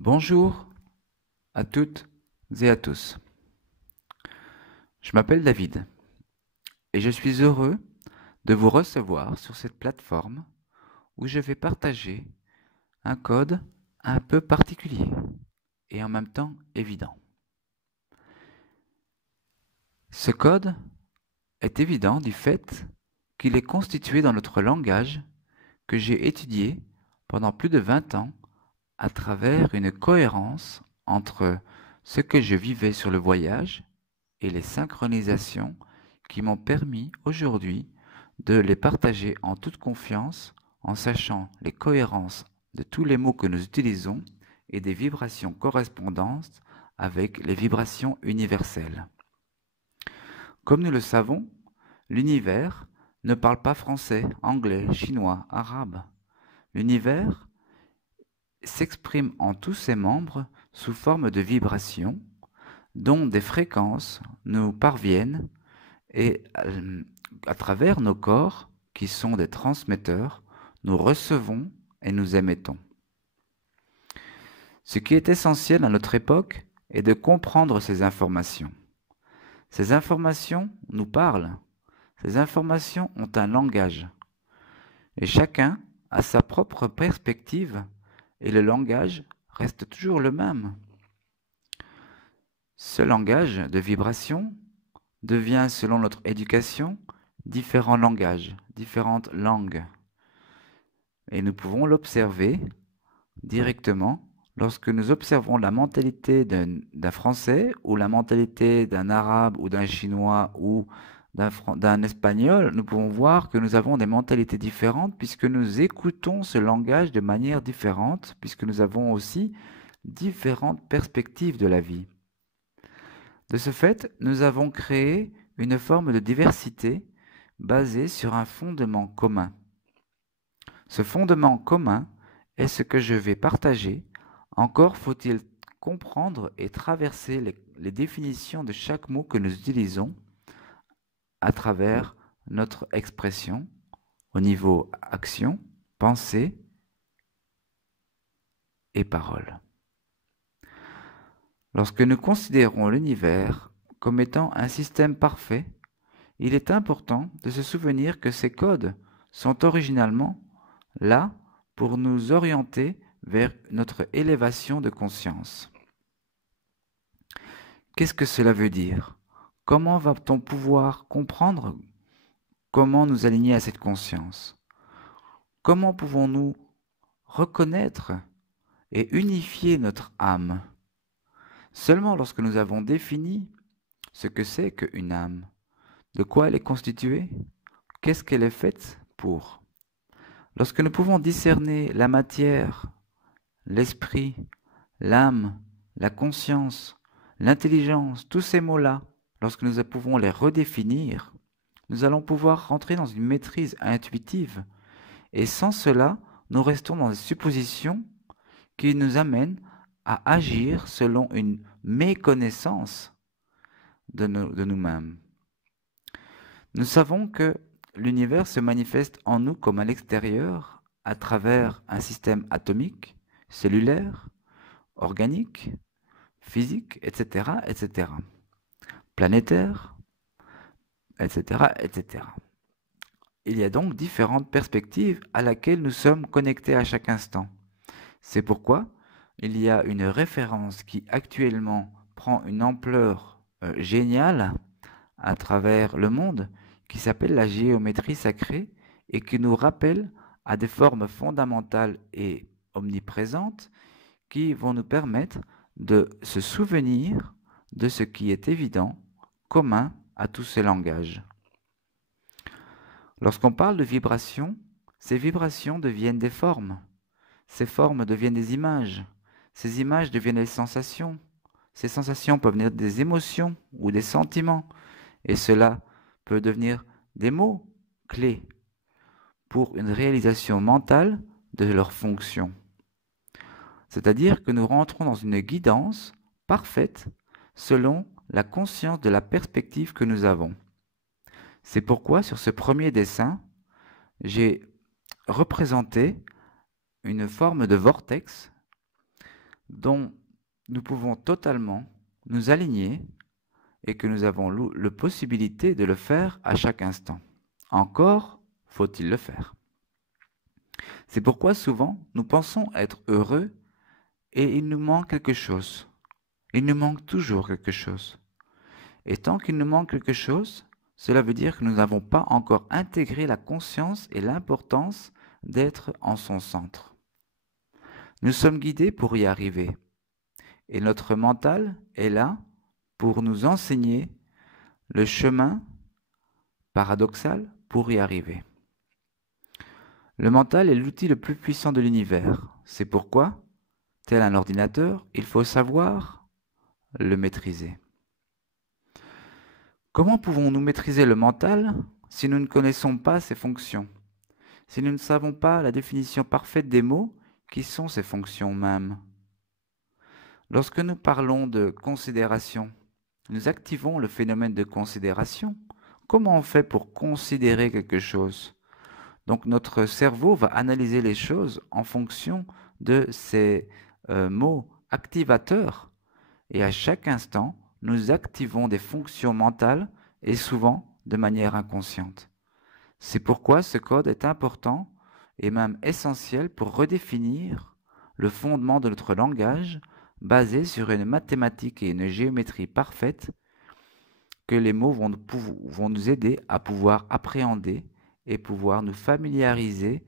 Bonjour à toutes et à tous. Je m'appelle David et je suis heureux de vous recevoir sur cette plateforme où je vais partager un code un peu particulier et en même temps évident. Ce code est évident du fait qu'il est constitué dans notre langage que j'ai étudié pendant plus de 20 ans à travers une cohérence entre ce que je vivais sur le voyage et les synchronisations qui m'ont permis aujourd'hui de les partager en toute confiance en sachant les cohérences de tous les mots que nous utilisons et des vibrations correspondantes avec les vibrations universelles. Comme nous le savons, l'univers ne parle pas français, anglais, chinois, arabe. L'univers s'exprime en tous ses membres sous forme de vibrations dont des fréquences nous parviennent et à travers nos corps, qui sont des transmetteurs, nous recevons et nous émettons. Ce qui est essentiel à notre époque est de comprendre ces informations. Ces informations nous parlent. Ces informations ont un langage. Et chacun a sa propre perspective et le langage reste toujours le même. Ce langage de vibration devient, selon notre éducation, différents langages, différentes langues. Et nous pouvons l'observer directement lorsque nous observons la mentalité d'un Français ou la mentalité d'un Arabe ou d'un Chinois ou d'un Espagnol. Nous pouvons voir que nous avons des mentalités différentes puisque nous écoutons ce langage de manière différente, puisque nous avons aussi différentes perspectives de la vie. De ce fait, nous avons créé une forme de diversité basée sur un fondement commun. Ce fondement commun est ce que je vais partager. Encore faut-il comprendre et traverser les définitions de chaque mot que nous utilisons à travers notre expression au niveau action, pensée et parole. Lorsque nous considérons l'univers comme étant un système parfait, il est important de se souvenir que ces codes sont originalement là pour nous orienter vers notre élévation de conscience. Qu'est-ce que cela veut dire? Comment va-t-on pouvoir comprendre comment nous aligner à cette conscience? Comment pouvons-nous reconnaître et unifier notre âme? Seulement lorsque nous avons défini ce que c'est qu'une âme, de quoi elle est constituée, qu'est-ce qu'elle est faite pour. Lorsque nous pouvons discerner la matière, l'esprit, l'âme, la conscience, l'intelligence, tous ces mots-là, lorsque nous pouvons les redéfinir, nous allons pouvoir rentrer dans une maîtrise intuitive. Et sans cela, nous restons dans des suppositions qui nous amènent à agir selon une méconnaissance de nous-mêmes. Nous savons que l'univers se manifeste en nous comme à l'extérieur à travers un système atomique, cellulaire, organique, physique, etc., etc., planétaire, etc., etc. Il y a donc différentes perspectives à laquelle nous sommes connectés à chaque instant. C'est pourquoi il y a une référence qui actuellement prend une ampleur géniale à travers le monde, qui s'appelle la géométrie sacrée et qui nous rappelle à des formes fondamentales et omniprésentes qui vont nous permettre de se souvenir de ce qui est évident, commun à tous ces langages. Lorsqu'on parle de vibrations, ces vibrations deviennent des formes. Ces formes deviennent des images. Ces images deviennent des sensations. Ces sensations peuvent venir des émotions ou des sentiments. Et cela peut devenir des mots clés pour une réalisation mentale de leur fonction. C'est-à-dire que nous rentrons dans une guidance parfaite selon la conscience de la perspective que nous avons. C'est pourquoi sur ce premier dessin, j'ai représenté une forme de vortex dont nous pouvons totalement nous aligner et que nous avons la possibilité de le faire à chaque instant. Encore faut-il le faire. C'est pourquoi souvent nous pensons être heureux et il nous manque quelque chose. Il nous manque toujours quelque chose. Et tant qu'il nous manque quelque chose, cela veut dire que nous n'avons pas encore intégré la conscience et l'importance d'être en son centre. Nous sommes guidés pour y arriver. Et notre mental est là pour nous enseigner le chemin paradoxal pour y arriver. Le mental est l'outil le plus puissant de l'univers. C'est pourquoi, tel un ordinateur, il faut savoir le maîtriser. Comment pouvons-nous maîtriser le mental si nous ne connaissons pas ses fonctions, si nous ne savons pas la définition parfaite des mots qui sont ces fonctions mêmes? Lorsque nous parlons de considération, nous activons le phénomène de considération. Comment on fait pour considérer quelque chose? Donc notre cerveau va analyser les choses en fonction de ces mots activateurs. Et à chaque instant, nous activons des fonctions mentales et souvent de manière inconsciente. C'est pourquoi ce code est important et même essentiel pour redéfinir le fondement de notre langage basé sur une mathématique et une géométrie parfaite que les mots vont nous aider à pouvoir appréhender et pouvoir nous familiariser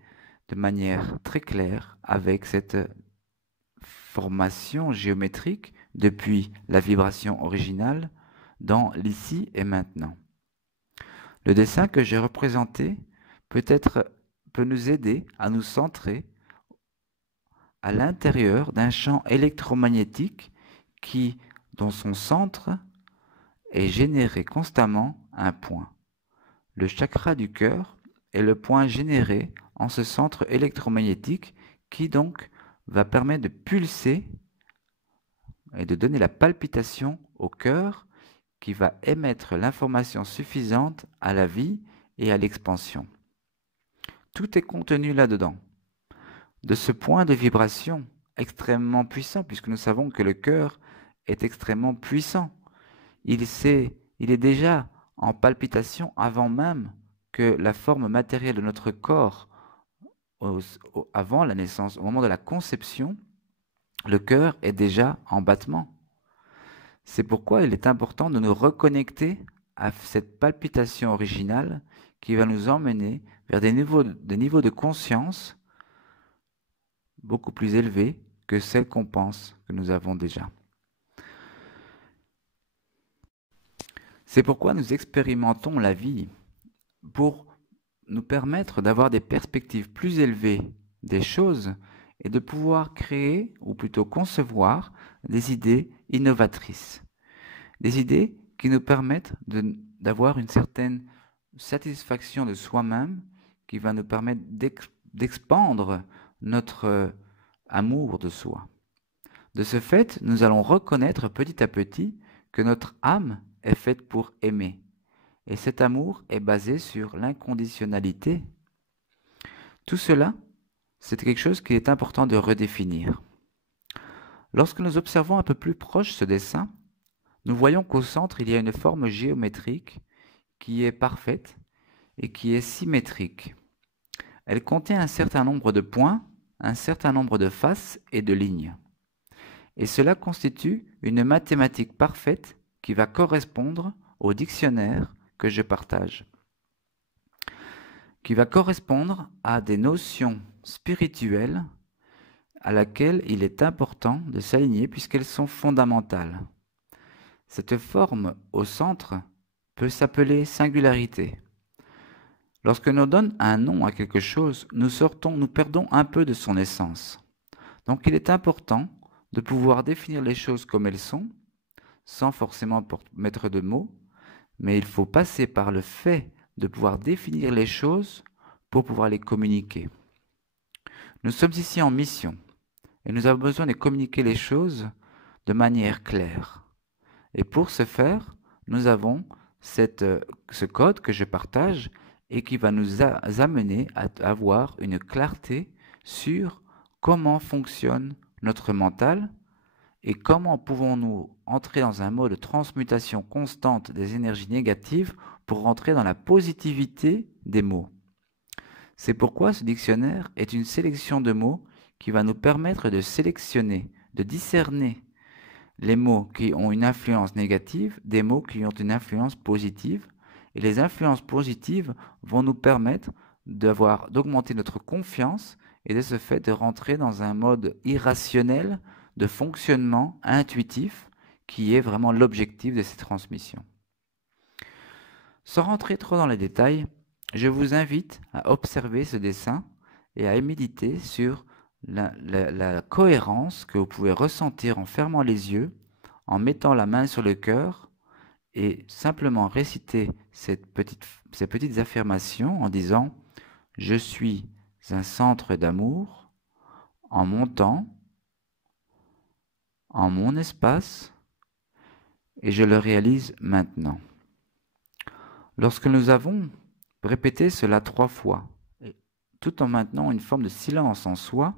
de manière très claire avec cette formation géométrique depuis la vibration originale dans l'ici et maintenant. Le dessin que j'ai représenté peut nous aider à nous centrer à l'intérieur d'un champ électromagnétique qui, dans son centre, est généré constamment un point. Le chakra du cœur est le point généré en ce centre électromagnétique qui donc va permettre de pulser et de donner la palpitation au cœur qui va émettre l'information suffisante à la vie et à l'expansion. Tout est contenu là-dedans. De ce point de vibration extrêmement puissant, puisque nous savons que le cœur est extrêmement puissant. Il est déjà en palpitation avant même que la forme matérielle de notre corps, avant la naissance, au moment de la conception, le cœur est déjà en battement. C'est pourquoi il est important de nous reconnecter à cette palpitation originale qui va nous emmener vers des niveaux de conscience beaucoup plus élevés que celles qu'on pense que nous avons déjà. C'est pourquoi nous expérimentons la vie pour nous permettre d'avoir des perspectives plus élevées des choses et de pouvoir créer, ou plutôt concevoir, des idées innovatrices. Des idées qui nous permettent d'avoir une certaine satisfaction de soi-même, qui va nous permettre d'expandre notre amour de soi. De ce fait, nous allons reconnaître petit à petit que notre âme est faite pour aimer. Et cet amour est basé sur l'inconditionnalité. Tout cela, c'est quelque chose qui est important de redéfinir. Lorsque nous observons un peu plus proche ce dessin, nous voyons qu'au centre, il y a une forme géométrique qui est parfaite et qui est symétrique. Elle contient un certain nombre de points, un certain nombre de faces et de lignes. Et cela constitue une mathématique parfaite qui va correspondre au dictionnaire que je partage, qui va correspondre à des notions spirituelles à laquelle il est important de s'aligner puisqu'elles sont fondamentales. Cette forme au centre peut s'appeler singularité. Lorsque nous donnons un nom à quelque chose, nous perdons un peu de son essence. Donc il est important de pouvoir définir les choses comme elles sont, sans forcément mettre de mots, mais il faut passer par le fait de pouvoir définir les choses pour pouvoir les communiquer. Nous sommes ici en mission et nous avons besoin de communiquer les choses de manière claire. Et pour ce faire, nous avons ce code que je partage et qui va nous amener à avoir une clarté sur comment fonctionne notre mental et comment pouvons-nous entrer dans un mode de transmutation constante des énergies négatives pour rentrer dans la positivité des mots. C'est pourquoi ce dictionnaire est une sélection de mots qui va nous permettre de sélectionner, de discerner les mots qui ont une influence négative des mots qui ont une influence positive. Et les influences positives vont nous permettre d'augmenter notre confiance et de ce fait de rentrer dans un mode irrationnel de fonctionnement intuitif qui est vraiment l'objectif de ces transmissions. Sans rentrer trop dans les détails, je vous invite à observer ce dessin et à méditer sur la cohérence que vous pouvez ressentir en fermant les yeux, en mettant la main sur le cœur et simplement réciter ces petites affirmations en disant « Je suis un centre d'amour en montant en mon espace et je le réalise maintenant. » Lorsque nous avons répété cela 3 fois, tout en maintenant une forme de silence en soi,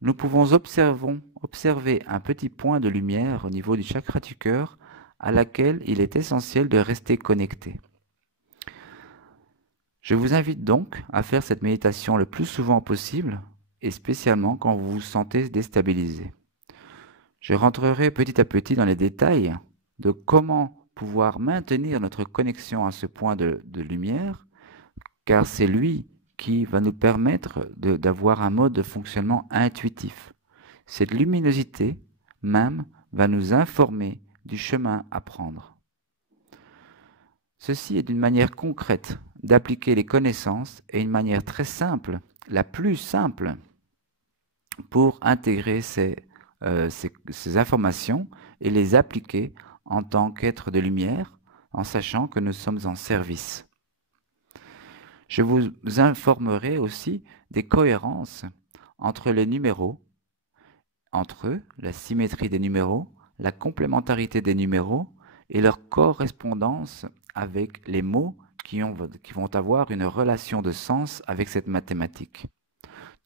nous pouvons observer un petit point de lumière au niveau du chakra du cœur à laquelle il est essentiel de rester connecté. Je vous invite donc à faire cette méditation le plus souvent possible et spécialement quand vous vous sentez déstabilisé. Je rentrerai petit à petit dans les détails de comment pouvoir maintenir notre connexion à ce point de lumière, car c'est lui qui va nous permettre d'avoir un mode de fonctionnement intuitif. Cette luminosité même va nous informer du chemin à prendre. Ceci est une manière concrète d'appliquer les connaissances et une manière très simple, la plus simple, pour intégrer ces informations et les appliquer en tant qu'être de lumière, en sachant que nous sommes en service. Je vous informerai aussi des cohérences entre les numéros, entre eux, la symétrie des numéros, la complémentarité des numéros et leur correspondance avec les mots qui vont avoir une relation de sens avec cette mathématique.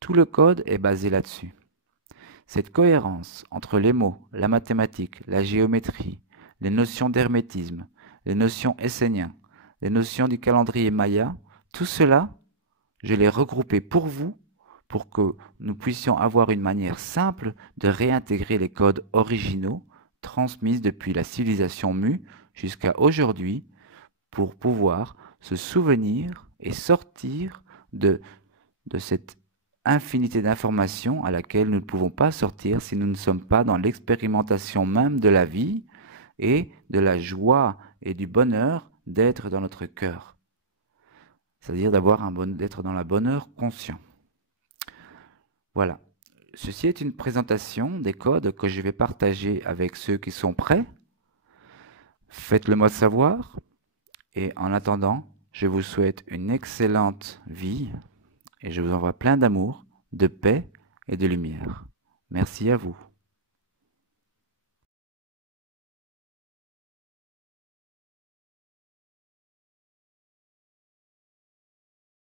Tout le code est basé là-dessus. Cette cohérence entre les mots, la mathématique, la géométrie, les notions d'hermétisme, les notions esséniennes, les notions du calendrier maya, tout cela, je l'ai regroupé pour vous, pour que nous puissions avoir une manière simple de réintégrer les codes originaux transmis depuis la civilisation Mu jusqu'à aujourd'hui, pour pouvoir se souvenir et sortir de cette infinité d'informations à laquelle nous ne pouvons pas sortir si nous ne sommes pas dans l'expérimentation même de la vie et de la joie et du bonheur d'être dans notre cœur. C'est-à-dire d'être dans la bonheur conscient. Voilà. Ceci est une présentation des codes que je vais partager avec ceux qui sont prêts. Faites-le moi savoir. Et en attendant, je vous souhaite une excellente vie et je vous envoie plein d'amour, de paix et de lumière. Merci à vous.